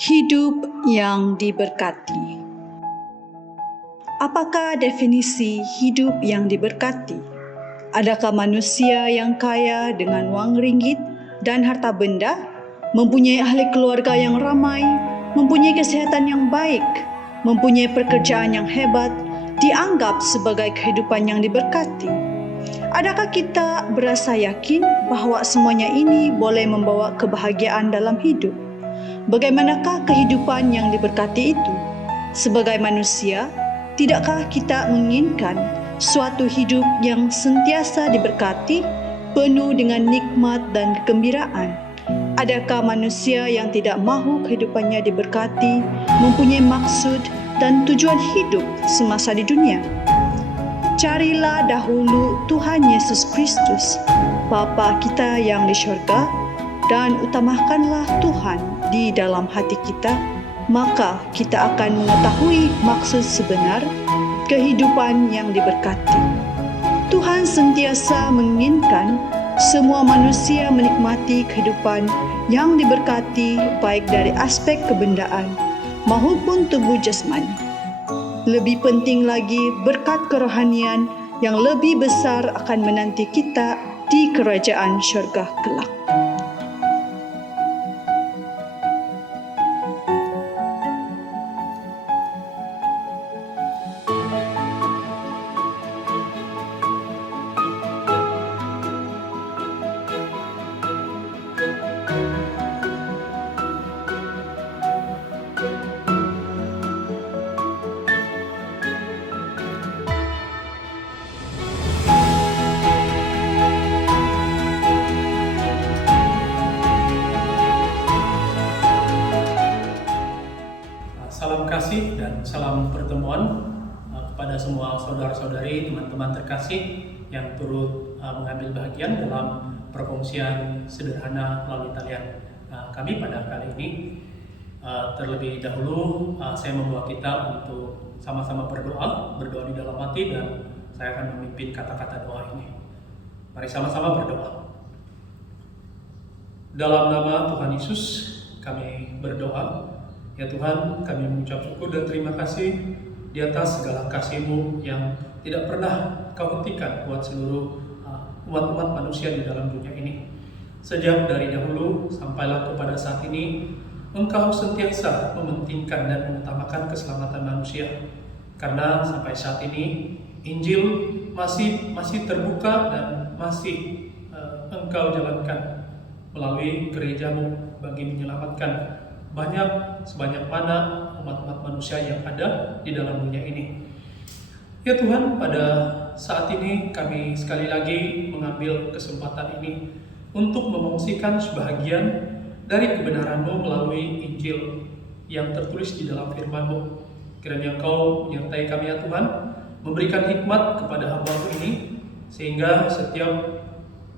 Hidup yang diberkati. Apakah definisi hidup yang diberkati? Adakah manusia yang kaya dengan wang ringgit dan harta benda, mempunyai ahli keluarga yang ramai, mempunyai kesihatan yang baik, mempunyai pekerjaan yang hebat, dianggap sebagai kehidupan yang diberkati? Adakah kita berasa yakin bahawa semuanya ini boleh membawa kebahagiaan dalam hidup? Bagaimanakah kehidupan yang diberkati itu? Sebagai manusia, tidakkah kita menginginkan suatu hidup yang sentiasa diberkati, penuh dengan nikmat dan kegembiraan? Adakah manusia yang tidak mahu kehidupannya diberkati, mempunyai maksud dan tujuan hidup semasa di dunia? Carilah dahulu Tuhan Yesus Kristus, Bapa kita yang di syurga, dan utamakanlah Tuhan di dalam hati kita, maka kita akan mengetahui maksud sebenar kehidupan yang diberkati. Tuhan sentiasa menginginkan semua manusia menikmati kehidupan yang diberkati, baik dari aspek kebendaan maupun tubuh jasmani. Lebih penting lagi, berkat kerohanian yang lebih besar akan menanti kita di kerajaan syurga kelak. Salam kasih dan salam pertemuan kepada semua saudara-saudari, teman-teman terkasih yang turut mengambil bahagian dalam perkongsian sederhana melalui talian kami pada kali ini. Terlebih dahulu saya membawa kita untuk sama-sama berdoa di dalam hati, dan saya akan memimpin kata-kata doa ini. Mari sama-sama berdoa. Dalam nama Tuhan Yesus kami berdoa. Ya Tuhan, kami mengucap syukur dan terima kasih di atas segala kasih-Mu yang tidak pernah Kau hentikan buat seluruh umat-umat manusia di dalam dunia ini. Sejak dari dahulu sampailah kepada saat ini, Engkau sentiasa mementingkan dan mengutamakan keselamatan manusia. Karena sampai saat ini Injil masih terbuka dan masih Engkau jalankan melalui gereja-Mu bagi menyelamatkan sebanyak mana umat-umat manusia yang ada di dalam dunia ini. Ya Tuhan, pada saat ini kami sekali lagi mengambil kesempatan ini untuk memungsikan sebahagian dari kebenaran-Mu melalui Injil yang tertulis di dalam firman-Mu. Kiranya Engkau menyertai kami ya Tuhan, memberikan hikmat kepada hamba-Mu ini, sehingga setiap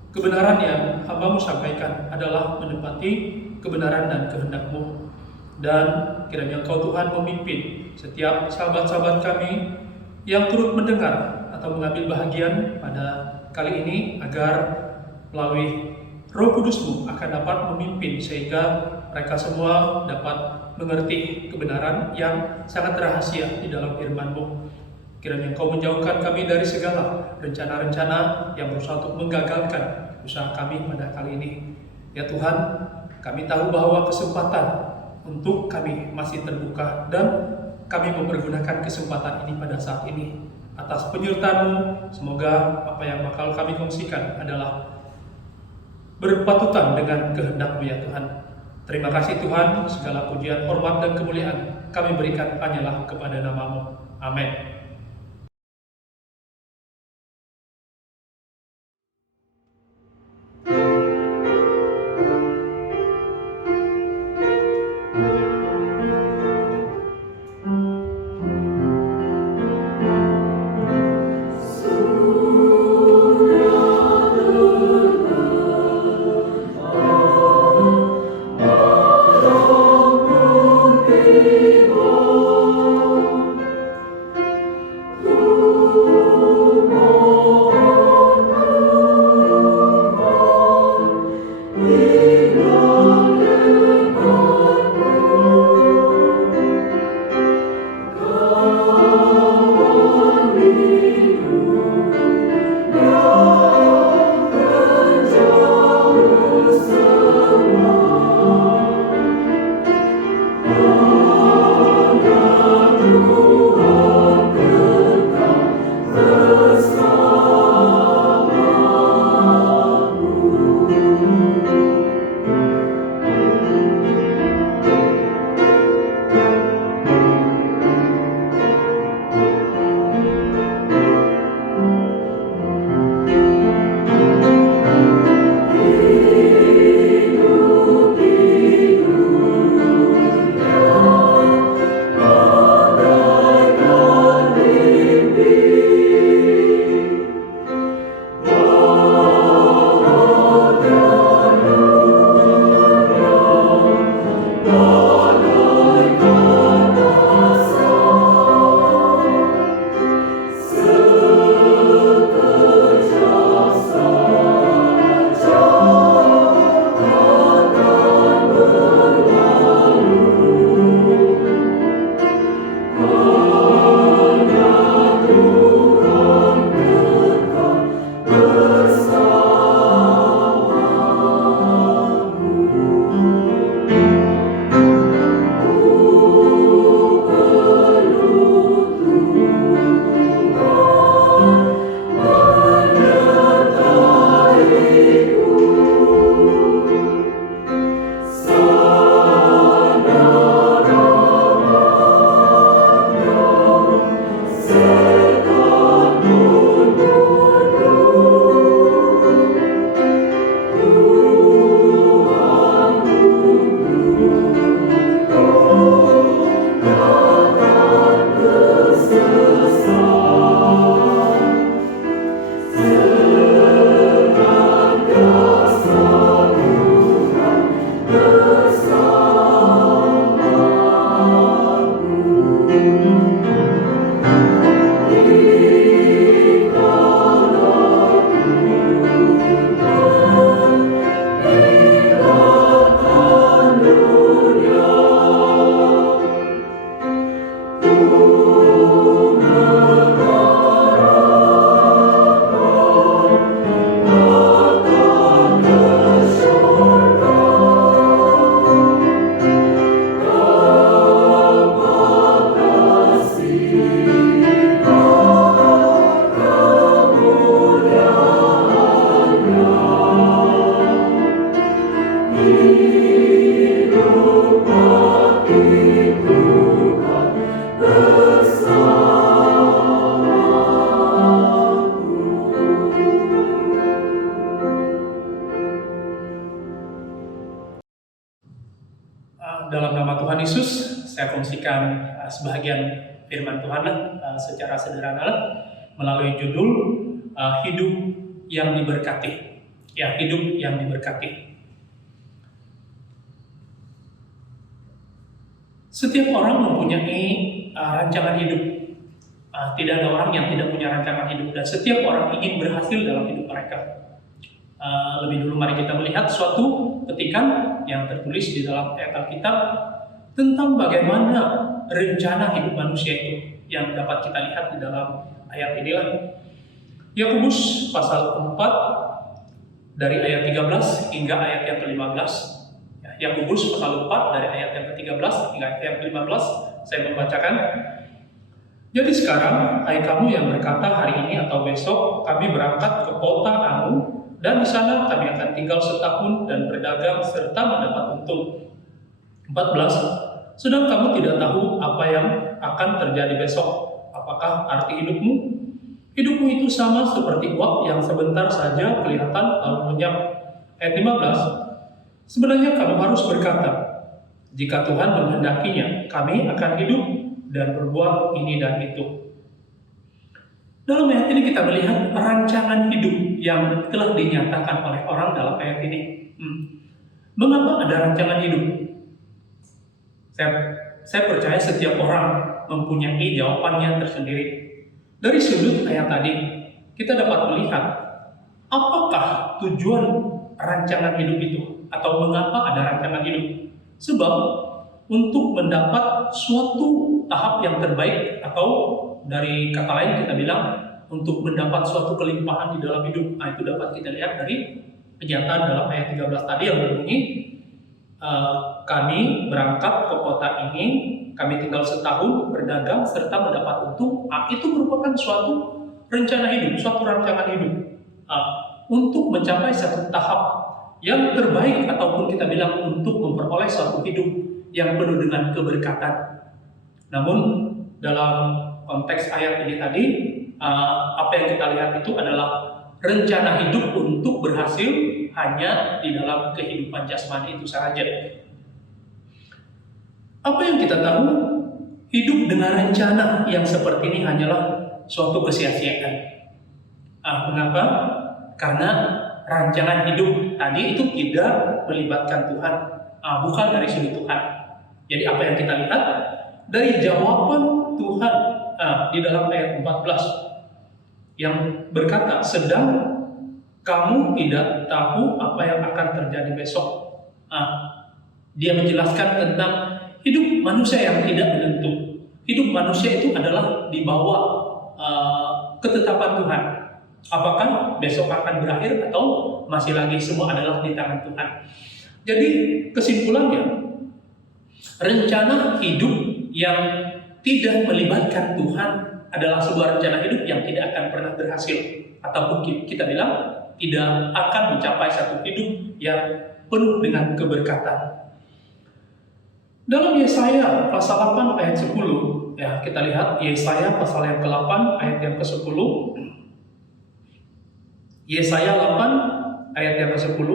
kebenaran yang hamba-Mu sampaikan adalah menepati kebenaran dan kehendak-Mu. Dan kiranya Engkau Tuhan memimpin setiap sahabat-sahabat kami yang turut mendengar atau mengambil bahagian pada kali ini, agar melalui Roh Kudus-Mu akan dapat memimpin sehingga mereka semua dapat mengerti kebenaran yang sangat rahasia di dalam firman-Mu. Kiranya Engkau menjauhkan kami dari segala rencana-rencana yang berusaha untuk menggagalkan usaha kami pada kali ini. Ya Tuhan, kami tahu bahwa kesempatan untuk kami masih terbuka, dan kami mempergunakan kesempatan ini pada saat ini. Atas penyertaan-Mu, semoga apa yang bakal kami kongsikan adalah berpatutan dengan kehendak-Mu ya Tuhan. Terima kasih Tuhan, segala pujian, hormat, dan kemuliaan kami berikan hanyalah kepada nama-Mu. Amin. Dalam nama Tuhan Yesus, saya kongsikan sebahagian firman Tuhan secara sederhana melalui judul Hidup yang Diberkati. Ya, hidup yang diberkati. Setiap orang mempunyai rancangan hidup. Tidak ada orang yang tidak punya rancangan hidup, dan setiap orang ingin berhasil dalam hidup mereka. Lebih dulu mari kita melihat suatu petikan yang tertulis di dalam ayat Alkitab tentang bagaimana rencana hidup manusia itu yang dapat kita lihat di dalam ayat inilah. Yakobus pasal 4 dari ayat 13 hingga ayat yang ke-15. Yakobus pasal 4 dari ayat yang ke-13 hingga ayat yang ke-15, saya membacakan. Jadi sekarang, hai kamu yang berkata hari ini atau besok kami berangkat ke kota Anu, dan di sana kami akan tinggal setahun dan berdagang serta mendapat untung. 14. Sedang kamu tidak tahu apa yang akan terjadi besok. Apakah arti hidupmu? Hidupmu itu sama seperti uap yang sebentar saja kelihatan lalu lenyap. Ayat 15. Sebenarnya kamu harus berkata, jika Tuhan menghendakinya, kami akan hidup dan berbuat ini dan itu. Dalam ayat ini kita melihat rancangan hidup yang telah dinyatakan oleh orang dalam ayat ini. Mengapa ada rancangan hidup? Saya percaya setiap orang mempunyai jawabannya tersendiri. Dari sudut ayat tadi, kita dapat melihat apakah tujuan rancangan hidup itu, atau mengapa ada rancangan hidup. Sebab untuk mendapat suatu tahap yang terbaik, atau dari kata lain kita bilang untuk mendapat suatu kelimpahan di dalam hidup. Itu dapat kita lihat dari kenyataan dalam ayat 13 tadi yang berbunyi, kami berangkat ke kota ini, kami tinggal setahun, berdagang, serta mendapat untung. Itu merupakan suatu rencana hidup, suatu rancangan hidup untuk mencapai satu tahap yang terbaik, ataupun kita bilang untuk memperoleh suatu hidup yang penuh dengan keberkatan. Namun dalam konteks ayat ini tadi, apa yang kita lihat itu adalah rencana hidup untuk berhasil hanya di dalam kehidupan jasmani itu saja. Apa yang kita tahu, hidup dengan rencana yang seperti ini hanyalah suatu kesia-siaan. Mengapa? Karena rancangan hidup tadi itu tidak melibatkan Tuhan, bukan dari sudut Tuhan. Jadi apa yang kita lihat dari jawaban Tuhan di dalam ayat 14 yang berkata, sedang kamu tidak tahu apa yang akan terjadi besok. Dia menjelaskan tentang hidup manusia yang tidak menentu. Hidup manusia itu adalah di bawah ketetapan Tuhan. Apakah besok akan berakhir atau masih lagi, semua adalah di tangan Tuhan. Jadi kesimpulannya, rencana hidup yang tidak melibatkan Tuhan adalah sebuah rencana hidup yang tidak akan pernah berhasil, ataupun kita bilang tidak akan mencapai satu hidup yang penuh dengan keberkatan. Dalam Yesaya pasal 8 ayat 10, ya kita lihat Yesaya pasal yang ke-8 ayat yang ke-10. Yesaya 8 ayat yang ke-10.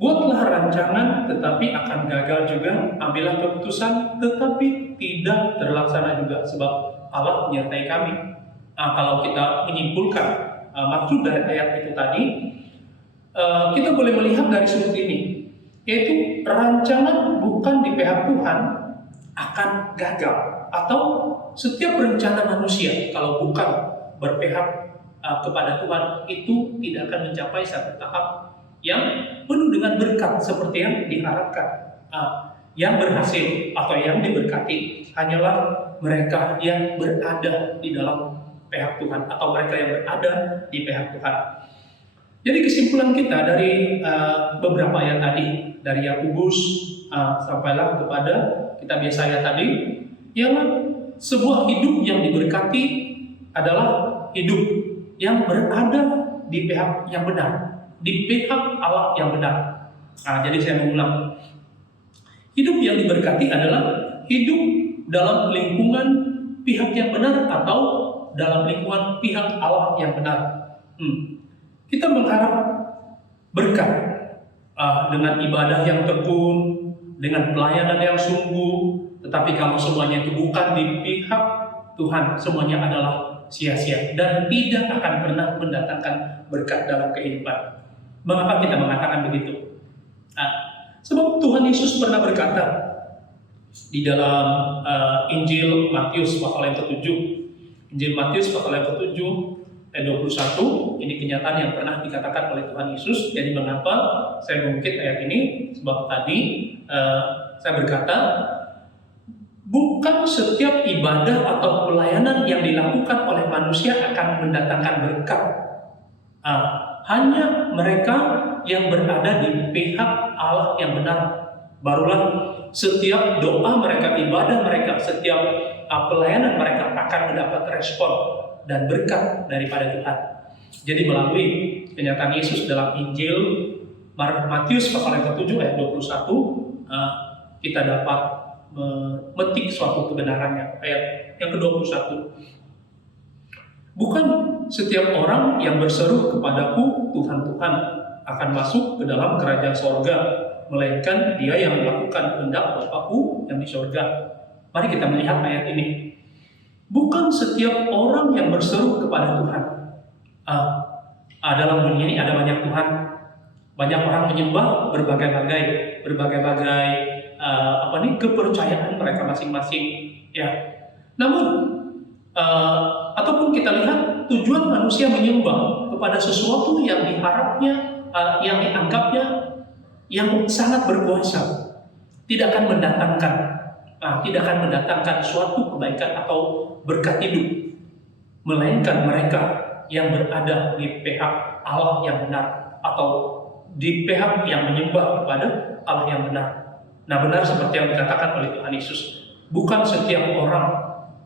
Buatlah rancangan tetapi akan gagal juga, ambillah keputusan tetapi tidak terlaksana juga, sebab Allah menyertai kami. Kalau kita menyimpulkan maksud dari ayat itu tadi, kita boleh melihat dari sudut ini, yaitu rancangan bukan di pihak Tuhan akan gagal, atau setiap rencana manusia kalau bukan berpihak kepada Tuhan itu tidak akan mencapai satu tahap yang penuh dengan berkat seperti yang diharapkan. Yang berhasil atau yang diberkati hanyalah mereka yang berada di dalam pihak Tuhan, atau mereka yang berada di pihak Tuhan. Jadi kesimpulan kita dari beberapa ayat tadi, dari Yakobus sampailah kepada kitab Yesaya tadi, yang sebuah hidup yang diberkati adalah hidup yang berada di pihak yang benar, di pihak Allah yang benar. Jadi saya mengulang, hidup yang diberkati adalah hidup dalam lingkungan pihak yang benar atau dalam lingkungan pihak Allah yang benar. Kita mengharap berkat dengan ibadah yang tekun, dengan pelayanan yang sungguh, tetapi kalau semuanya itu bukan di pihak Tuhan, semuanya adalah sia-sia dan tidak akan pernah mendatangkan berkat dalam kehidupan. Mengapa kita mengatakan begitu? Sebab Tuhan Yesus pernah berkata di dalam Injil Matius pasal yang ke-7, Injil Matius pasal yang ke-7 ayat 21, ini kenyataan yang pernah dikatakan oleh Tuhan Yesus. Jadi mengapa saya mengungkit ayat ini? Sebab tadi saya berkata, bukan setiap ibadah atau pelayanan yang dilakukan oleh manusia akan mendatangkan berkat. Hanya mereka yang berada di pihak Allah yang benar, barulah setiap doa mereka, ibadah mereka, setiap pelayanan mereka akan mendapat respon dan berkat daripada Tuhan. Jadi melalui kenyataan Yesus dalam Injil Matius pasal yang ke-7 ayat 21, kita dapat memetik suatu kebenarannya. Ayat yang ke-21, bukan setiap orang yang berseru kepadaku Tuhan, Tuhan akan masuk ke dalam kerajaan sorga, melainkan dia yang melakukan kehendak Bapa-Ku yang di sorga. Mari kita melihat ayat ini. Bukan setiap orang yang berseru kepada Tuhan. Dalam dunia ini ada banyak Tuhan, banyak orang menyembah berbagai-bagai kepercayaan mereka masing-masing. Ya. Namun ataupun kita lihat tujuan manusia menyembah kepada sesuatu yang diharapnya, yang dianggapnya yang sangat berkuasa, tidak akan mendatangkan suatu kebaikan atau berkat hidup, melainkan mereka yang berada di pihak Allah yang benar atau di pihak yang menyembah kepada Allah yang benar. Nah, benar seperti yang dikatakan oleh Tuhan Yesus, bukan setiap orang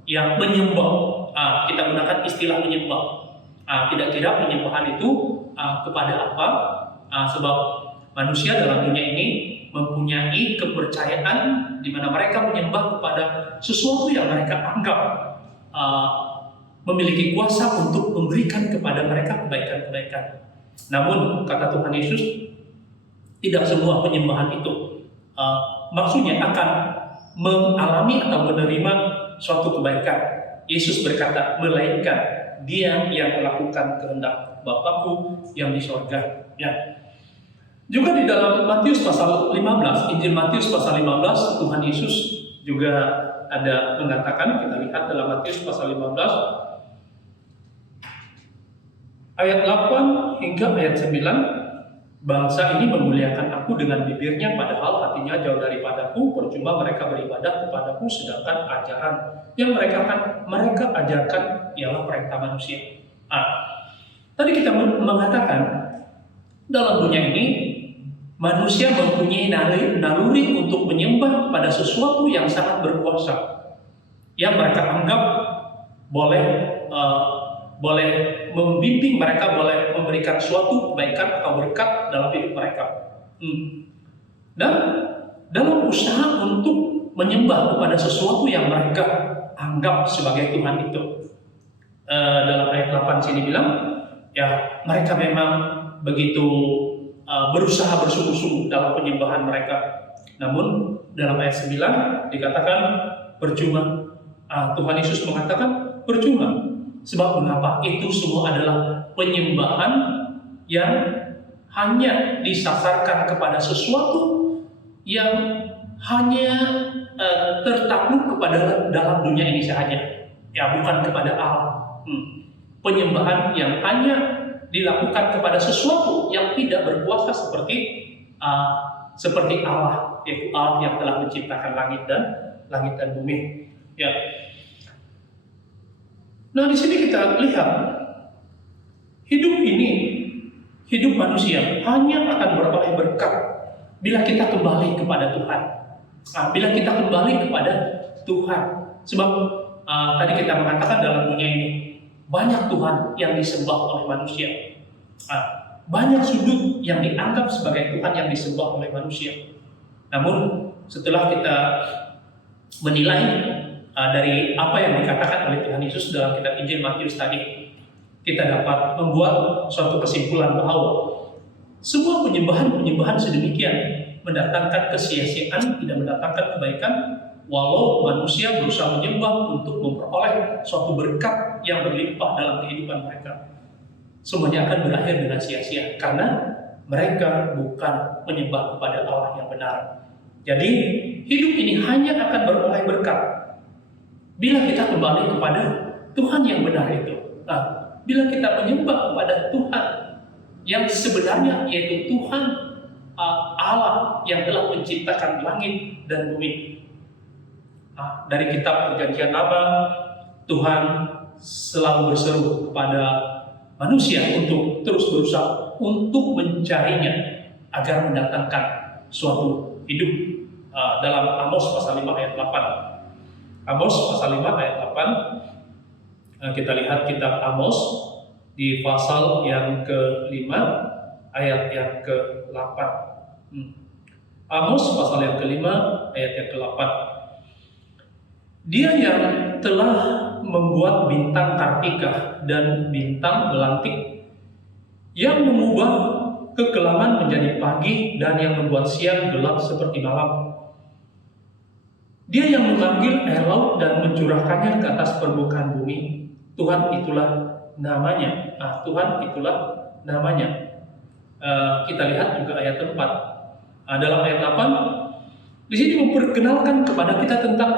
yang menyembah, kita gunakan istilah menyembah, tidak penyembahan itu kepada apa? Sebab manusia dalam dunia ini mempunyai kepercayaan di mana mereka menyembah kepada sesuatu yang mereka anggap memiliki kuasa untuk memberikan kepada mereka kebaikan-kebaikan. Namun kata Tuhan Yesus, tidak semua penyembahan itu maksudnya akan mengalami atau menerima suatu kebaikan. Yesus berkata, melainkan dia yang melakukan kehendak Bapa-Ku yang di sorga. Ya. Juga di dalam Matius pasal 15, Injil Matius pasal 15, Tuhan Yesus juga ada mengatakan, kita lihat dalam Matius pasal 15, ayat 8 hingga ayat 9, bangsa ini memuliakan aku dengan bibirnya, padahal hatinya jauh daripadaku, percuma mereka beribadah kepadaku, sedangkan ajaran yang mereka ajarkan ialah perintah manusia. Tadi kita mengatakan, dalam dunia ini, manusia mempunyai naluri untuk menyembah pada sesuatu yang sangat berkuasa, yang mereka anggap boleh boleh membimbing mereka, boleh memberikan suatu kebaikan atau berkat dalam hidup mereka. Dan dalam usaha untuk menyembah kepada sesuatu yang mereka anggap sebagai Tuhan itu, dalam ayat 8 sini bilang, ya mereka memang begitu berusaha bersungguh-sungguh dalam penyembahan mereka. Namun dalam ayat 9 dikatakan percuma. Tuhan Yesus mengatakan percuma. Sebab mengapa? Itu semua adalah penyembahan yang hanya disasarkan kepada sesuatu yang hanya tertakluk kepada dalam dunia ini saja, ya, bukan kepada Allah. Penyembahan yang hanya dilakukan kepada sesuatu yang tidak berkuasa seperti Allah, yaitu Allah yang telah menciptakan langit dan bumi. Ya. Nah, di sini kita lihat hidup manusia hanya akan beroleh berkat bila kita kembali kepada Tuhan. Bila kita kembali kepada Tuhan, sebab tadi kita mengatakan dalam dunia ini banyak Tuhan yang disembah oleh manusia. Banyak sudut yang dianggap sebagai Tuhan yang disembah oleh manusia. Namun setelah kita menilai dari apa yang dikatakan oleh Tuhan Yesus dalam kitab Injil Matius tadi, kita dapat membuat suatu kesimpulan bahwa semua penyembahan sedemikian mendatangkan kesia-siaan, tidak mendatangkan kebaikan, walau manusia berusaha menyembah untuk memperoleh suatu berkat yang berlimpah dalam kehidupan mereka. Semuanya akan berakhir dengan sia-sia karena mereka bukan menyembah kepada Allah yang benar. Jadi hidup ini hanya akan beroleh berkat bila kita kembali kepada Tuhan yang benar itu. Bila kita menyembah kepada Tuhan yang sebenarnya, yaitu Tuhan Allah yang telah menciptakan langit dan bumi. Dari kitab Perjanjian Lama, Tuhan selalu berseru kepada manusia untuk terus berusaha untuk mencarinya agar mendatangkan suatu hidup. Dalam Amos pasal 5 ayat 8. Amos pasal 5 ayat 8, kita lihat kitab Amos di pasal yang ke-5 ayat yang ke-8. Amos pasal yang ke-5 ayat yang ke-8. Dia yang telah membuat bintang Kartika dan bintang belantik, yang mengubah kekelaman menjadi pagi dan yang membuat siang gelap seperti malam. Dia yang memanggil air laut dan mencurahkannya ke atas permukaan bumi. Tuhan itulah namanya. Tuhan itulah namanya. Kita lihat juga ayat 4. Dalam ayat 8, di sini memperkenalkan kepada kita tentang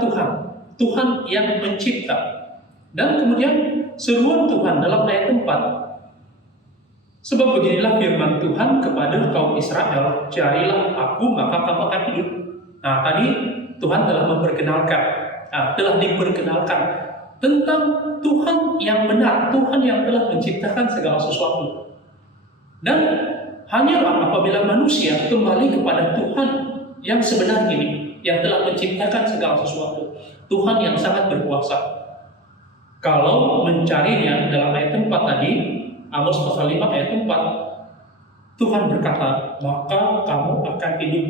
Tuhan yang mencipta. Dan kemudian seruan Tuhan dalam ayat 4. Sebab beginilah firman Tuhan kepada kaum Israel, carilah aku maka kamu akan hidup. Tadi Tuhan telah diperkenalkan tentang Tuhan yang benar, Tuhan yang telah menciptakan segala sesuatu. Dan hanyalah apabila manusia kembali kepada Tuhan yang sebenar ini, yang telah menciptakan segala sesuatu, Tuhan yang sangat berkuasa. Kalau mencarinya dalam ayat 4 tadi, Amos pasal 5 ayat 4, Tuhan berkata, maka kamu akan hidup.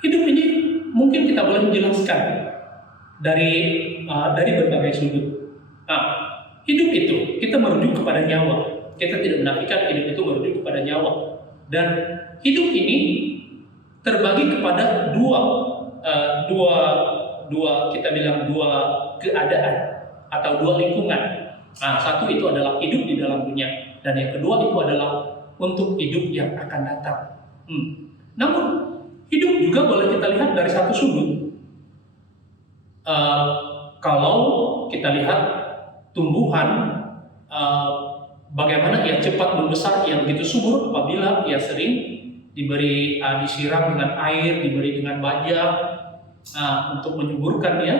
Hidup ini mungkin kita boleh menjelaskan dari berbagai sudut. Hidup itu kita merujuk kepada nyawa. Kita tidak menafikan hidup itu merujuk kepada nyawa. Dan hidup ini terbagi kepada dua keadaan atau dua lingkungan. Satu itu adalah hidup di dalam dunia, dan yang kedua itu adalah untuk hidup yang akan datang. Namun hidup juga boleh kita lihat dari satu sudut. Kalau kita lihat tumbuhan, bagaimana ia cepat membesar, ia begitu subur apabila ia sering disiram dengan air, diberi dengan baja untuk menyuburkan dia.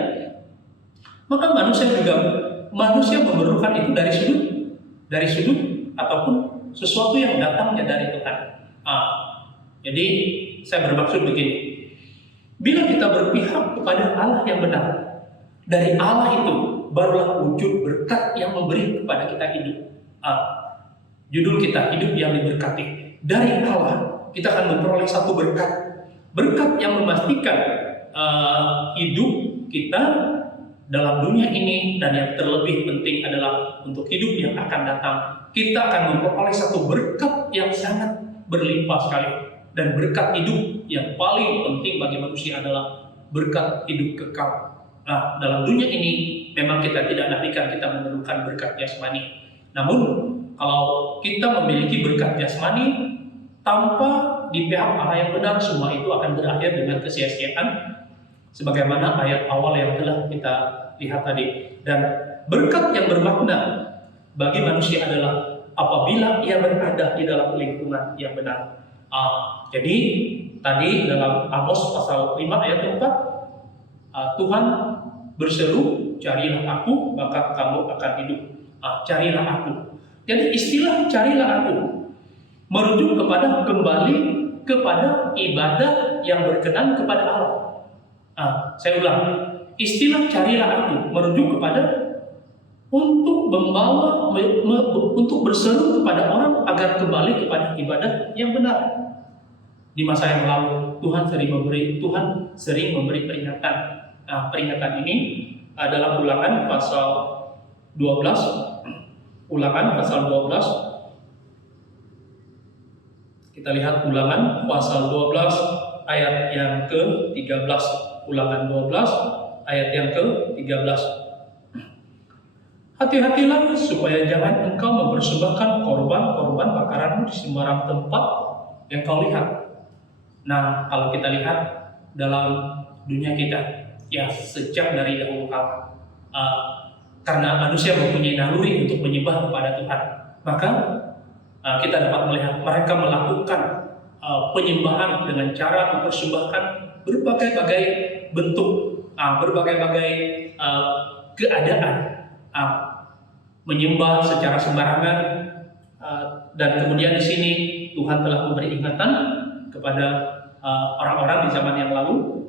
Maka manusia memerlukan itu dari sudut ataupun sesuatu yang datangnya dari Tuhan. Jadi saya bermaksud begini, bila kita berpihak kepada Allah yang benar, dari Allah itu barulah wujud berkat yang memberi kepada kita hidup. Judul kita, hidup yang diberkati. Dari Allah kita akan memperoleh satu berkat yang memastikan hidup kita dalam dunia ini, dan yang terlebih penting adalah untuk hidup yang akan datang. Kita akan memperoleh satu berkat yang sangat berlimpah sekali. Dan berkat hidup yang paling penting bagi manusia adalah berkat hidup kekal. Nah, dalam dunia ini memang kita tidak nafikan kita memerlukan berkat jasmani. Namun, kalau kita memiliki berkat jasmani tanpa di pihak Allah yang benar, semua itu akan berakhir dengan kesia-siaan, sebagaimana ayat awal yang telah kita lihat tadi. Dan berkat yang bermakna bagi manusia adalah apabila ia berada di dalam lingkungan yang benar. Jadi tadi dalam Amos pasal 5 ayat 4, Tuhan berseru, carilah aku maka kamu akan hidup. Carilah aku. Jadi istilah carilah aku merujuk kepada kembali kepada ibadah yang berkenan kepada Allah. Saya ulang, istilah carilah aku merujuk kepada untuk membawa, untuk berseru kepada orang agar kembali kepada ibadah yang benar. Di masa yang lalu Tuhan sering memberi peringatan. Peringatan ini adalah Ulangan pasal 12. Ulangan pasal 12. Kita lihat Ulangan pasal 12 ayat yang ke-13. Ulangan 12 ayat yang ke-13. Hati-hatilah supaya jangan engkau mempersembahkan korban-korban bakaranmu di sembarang tempat yang kau lihat. Nah, kalau kita lihat dalam dunia kita, ya sejak dari dahulu kala, karena manusia mempunyai naluri untuk menyembah kepada Tuhan, maka kita dapat melihat mereka melakukan penyembahan dengan cara mempersembahkan berbagai-bagai bentuk, berbagai-bagai keadaan, menyembah secara sembarangan, dan kemudian di sini Tuhan telah memberi ingatan kepada orang-orang di zaman yang lalu,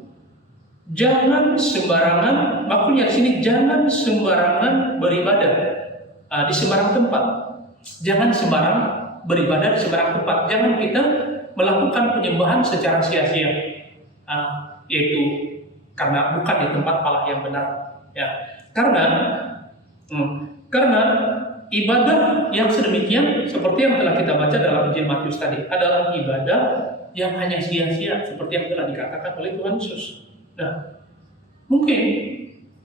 jangan sembarangan, maksudnya di sini jangan sembarangan beribadah di sembarang tempat, jangan sembarang beribadah di sembarang tempat, jangan kita melakukan penyembahan secara sia-sia, yaitu karena bukan di tempat Allah yang benar, ya. Karena ibadah yang sedemikian seperti yang telah kita baca dalam Injil Matius tadi adalah ibadah yang hanya sia-sia seperti yang telah dikatakan oleh Tuhan Yesus. Nah, mungkin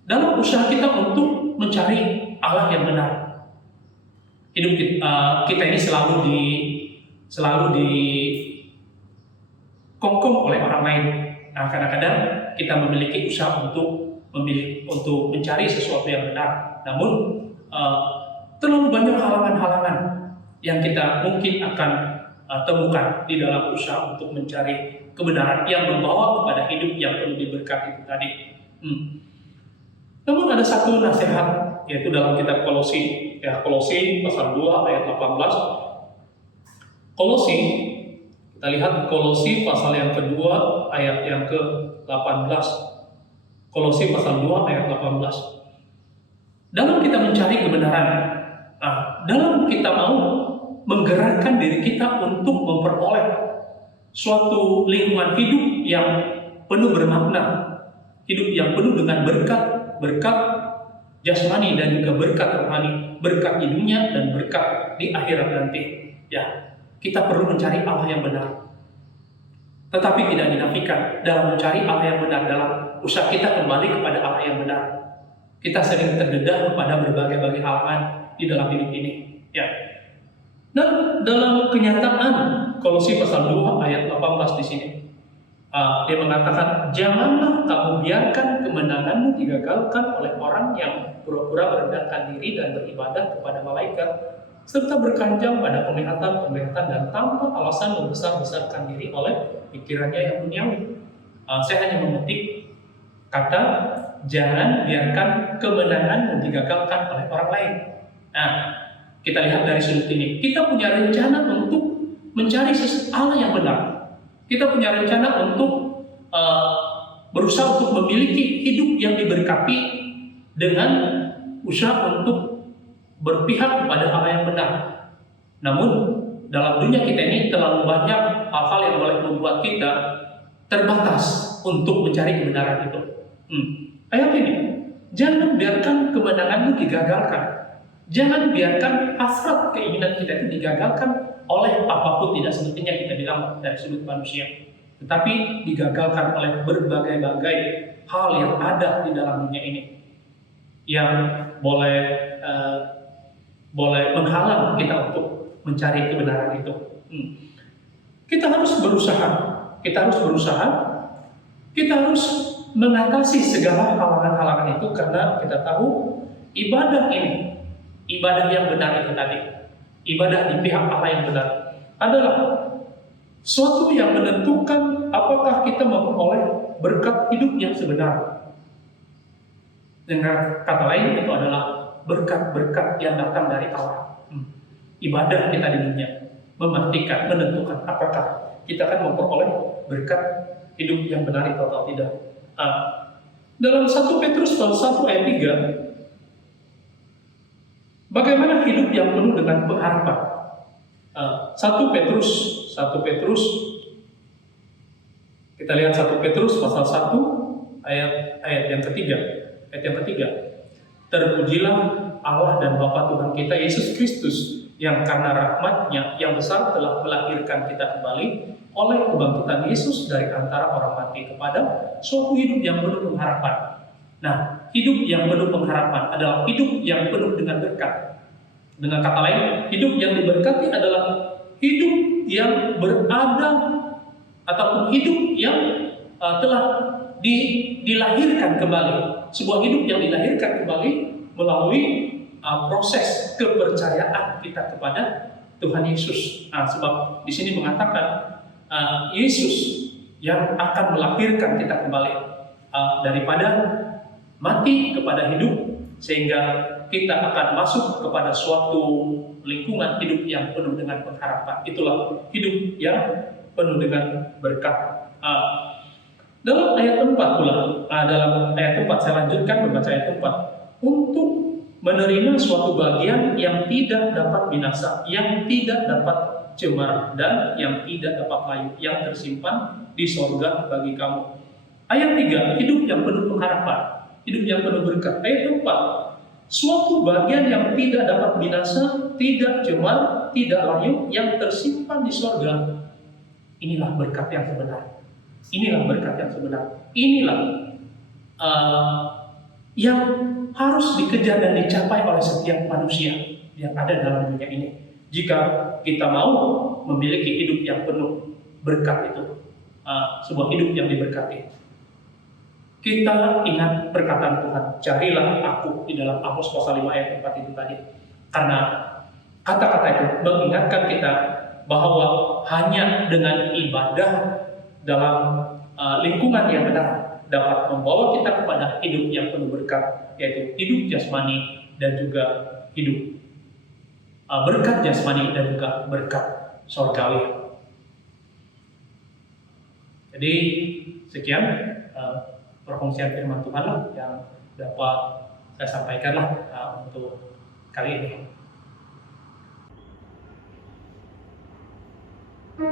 dalam usaha kita untuk mencari Allah yang benar, hidup kita ini selalu dikongkong oleh orang lain. Nah, kadang-kadang kita memiliki usaha untuk mencari sesuatu yang benar, namun terlalu banyak halangan-halangan yang kita mungkin akan temukan di dalam usaha untuk mencari kebenaran yang membawa kepada hidup yang penuh diberkati itu tadi. Namun ada satu nasihat, yaitu dalam kitab Kolose, ya, Kolose pasal 2 ayat 18. Kolose, kita lihat Kolose pasal yang kedua ayat yang ke-18. Kolose pasal 2 ayat 18. Dalam kita mencari kebenaran, dalam kita mau menggerakkan diri kita untuk memperoleh suatu lingkungan hidup yang penuh bermakna, hidup yang penuh dengan berkat jasmani dan juga berkat rohani, berkat di dunia dan berkat di akhirat nanti. Ya, kita perlu mencari Allah yang benar. Tetapi tidak dinafikan dalam mencari Allah yang benar, dalam usaha kita kembali kepada Allah yang benar, kita sering terdedah kepada berbagai-bagai halangan di dalam hidup ini. Ya. Dan dalam kenyataan Kolose pasal 2 ayat 18 di sini, dia mengatakan, janganlah kamu biarkan kemenanganmu digagalkan oleh orang yang pura-pura merendahkan diri dan beribadah kepada malaikat, serta berkanjang pada penglihatan dan tanpa alasan membesar-besarkan diri oleh pikirannya yang duniawi. Saya hanya memetik kata, jangan biarkan kemenanganmu digagalkan oleh orang lain. Nah, kita lihat dari sudut ini, kita punya rencana untuk mencari Allah yang benar. Kita punya rencana untuk berusaha untuk memiliki hidup yang diberkati dengan usaha untuk berpihak kepada hal yang benar. Namun dalam dunia kita ini terlalu banyak hal-hal yang boleh membuat kita terbatas untuk mencari kebenaran itu. Ayat ini, jangan biarkan kemenanganmu digagalkan. Jangan biarkan hasrat keinginan kita itu digagalkan oleh apapun, tidak semestinya kita bilang dari sudut manusia, tetapi digagalkan oleh berbagai-bagai hal yang ada di dalam dunia ini yang boleh menghalang kita untuk mencari kebenaran itu. Kita harus berusaha, kita harus mengatasi segala halangan-halangan itu, karena kita tahu ibadah ini, ibadah yang benar itu tadi, ibadah di pihak Allah yang benar adalah suatu yang menentukan apakah kita memperoleh berkat hidup yang sebenar. Dengan kata lain, itu adalah berkat-berkat yang datang dari Allah. Ibadah kita di dunia memastikan, menentukan apakah kita akan memperoleh berkat hidup yang benar itu atau tidak. Dalam 1 Petrus pasal 1 ayat 3, bagaimana hidup yang penuh dengan pengharapan? 1 Petrus, kita lihat 1 Petrus pasal 1 ayat yang ketiga. Terpujilah Allah dan Bapa Tuhan kita Yesus Kristus, yang karena rahmat-Nya yang besar telah melahirkan kita kembali oleh kebangkitan Yesus dari antara orang mati kepada suatu hidup yang penuh pengharapan. Nah, hidup yang penuh pengharapan adalah hidup yang penuh dengan berkat. Dengan kata lain, hidup yang diberkati adalah hidup yang berada ataupun hidup yang telah dilahirkan kembali. Sebuah hidup yang dilahirkan kembali melalui proses kepercayaan kita kepada Tuhan Yesus. Sebab di sini mengatakan Yesus yang akan melahirkan kita kembali daripada mati kepada hidup, sehingga kita akan masuk kepada suatu lingkungan hidup yang penuh dengan pengharapan. Itulah hidup yang penuh dengan berkat. Dalam ayat 4 pula, dalam ayat 4 saya lanjutkan membaca ayat 4. Untuk menerima suatu bagian yang tidak dapat binasa, yang tidak dapat cemar, dan yang tidak dapat layu, yang tersimpan di sorga bagi kamu. Ayat 3, hidup yang penuh pengharapan, hidup yang penuh berkat. Ayat 4, suatu bagian yang tidak dapat binasa, tidak cemar, tidak layu, yang tersimpan di sorga. Inilah berkat yang sebenar. Inilah berkat yang sebenar. Inilah yang harus dikejar dan dicapai oleh setiap manusia yang ada dalam dunia ini. Jika kita mau memiliki hidup yang penuh berkat itu, sebuah hidup yang diberkati. Kita ingat perkataan Tuhan, carilah aku di dalam Amos pasal 5 ayat 4 itu tadi. Karena kata-kata itu mengingatkan kita bahwa hanya dengan ibadah dalam lingkungan yang benar dapat membawa kita kepada hidup yang penuh berkat, yaitu hidup jasmani dan juga hidup berkat jasmani dan juga berkat surgawi. Jadi sekian perkongsian firman Tuhan lah yang dapat saya sampaikan lah untuk kali ini. Ku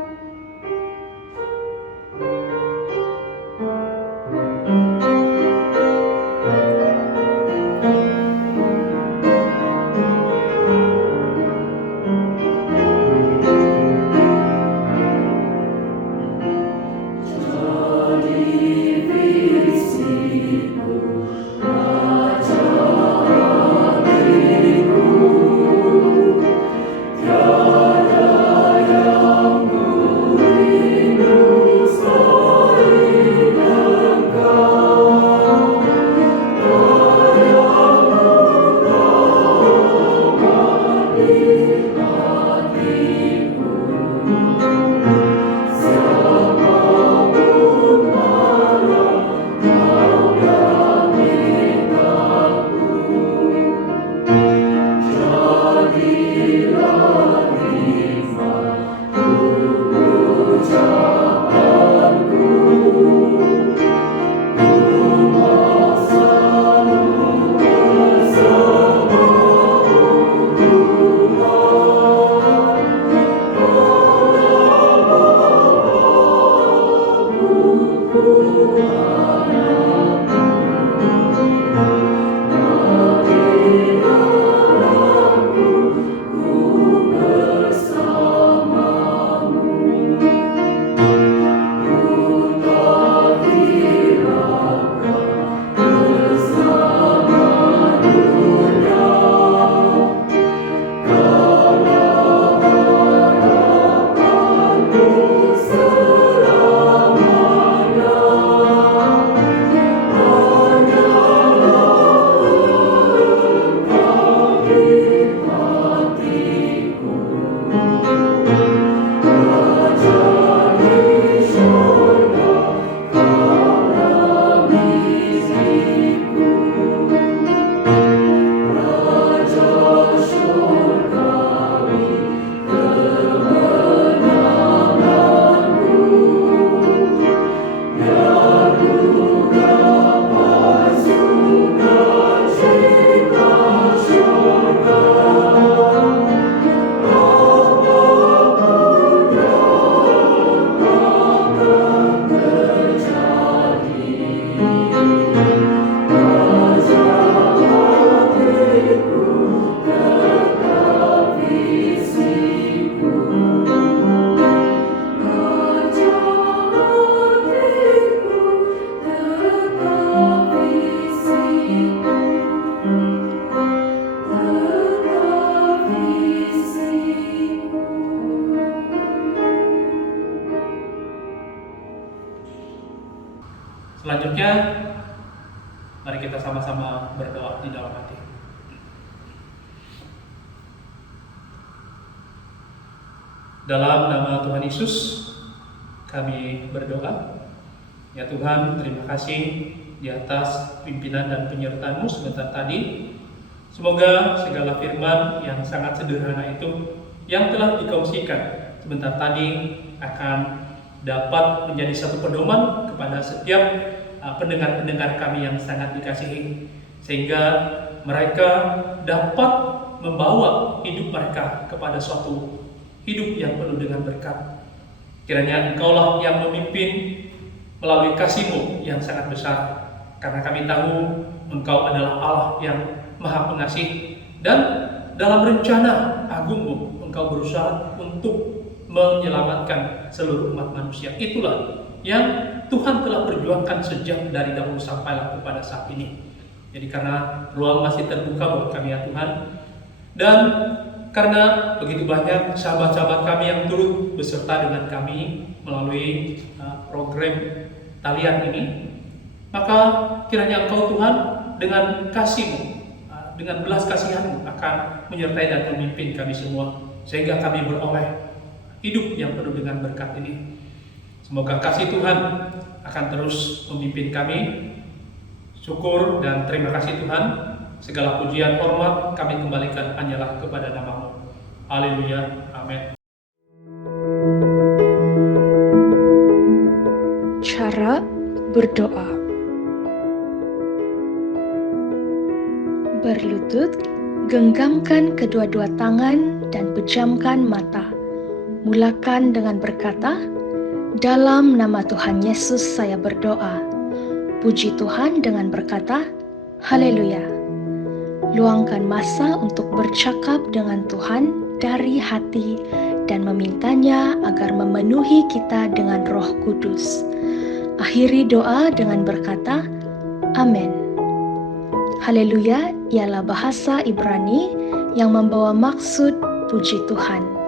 Selanjutnya, mari kita sama-sama berdoa di dalam hati. Dalam nama Tuhan Yesus, kami berdoa. Ya Tuhan, terima kasih di atas pimpinan dan penyertaan-Mu sebentar tadi. Semoga segala firman yang sangat sederhana itu yang telah dikongsikan sebentar tadi akan dapat menjadi satu pedoman kepada setiap pendengar-pendengar kami yang sangat dikasihi, sehingga mereka dapat membawa hidup mereka kepada suatu hidup yang penuh dengan berkat. Kiranya Engkaulah yang memimpin melalui kasih-Mu yang sangat besar, karena kami tahu Engkau adalah Allah yang Maha Pengasih, dan dalam rencana agung-Mu Engkau berusaha untuk menyelamatkan seluruh umat manusia. Itulah yang Tuhan telah perjuangkan sejak dari dahulu sampailah kepada saat ini. Jadi karena ruang masih terbuka buat kami ya Tuhan, dan karena begitu banyak sahabat-sahabat kami yang turut beserta dengan kami melalui program talian ini, maka kiranya Engkau Tuhan dengan kasih-Mu, dengan belas kasihan-Mu akan menyertai dan memimpin kami semua, sehingga kami beroleh hidup yang penuh dengan berkat ini. Semoga kasih Tuhan akan terus memimpin kami. Syukur dan terima kasih Tuhan. Segala pujian hormat kami kembalikan hanyalah kepada nama-Mu. Haleluya. Amin. Cara berdoa. Berlutut, genggamkan kedua-dua tangan dan pejamkan mata. Mulakan dengan berkata, "Dalam nama Tuhan Yesus saya berdoa." Puji Tuhan dengan berkata, "Haleluya." Luangkan masa untuk bercakap dengan Tuhan dari hati dan memintanya agar memenuhi kita dengan Roh Kudus. Akhiri doa dengan berkata, "Amin." Haleluya ialah bahasa Ibrani yang membawa maksud puji Tuhan.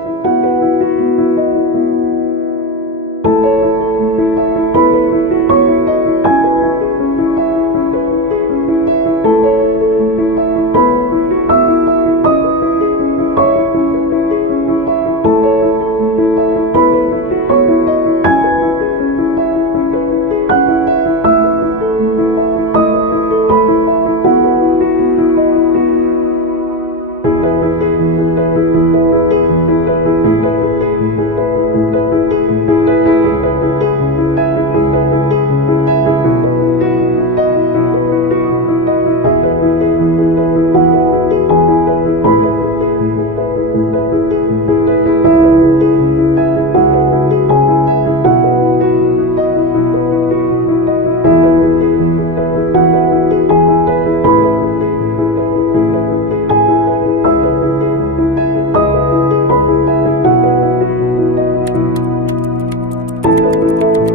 Tuhan.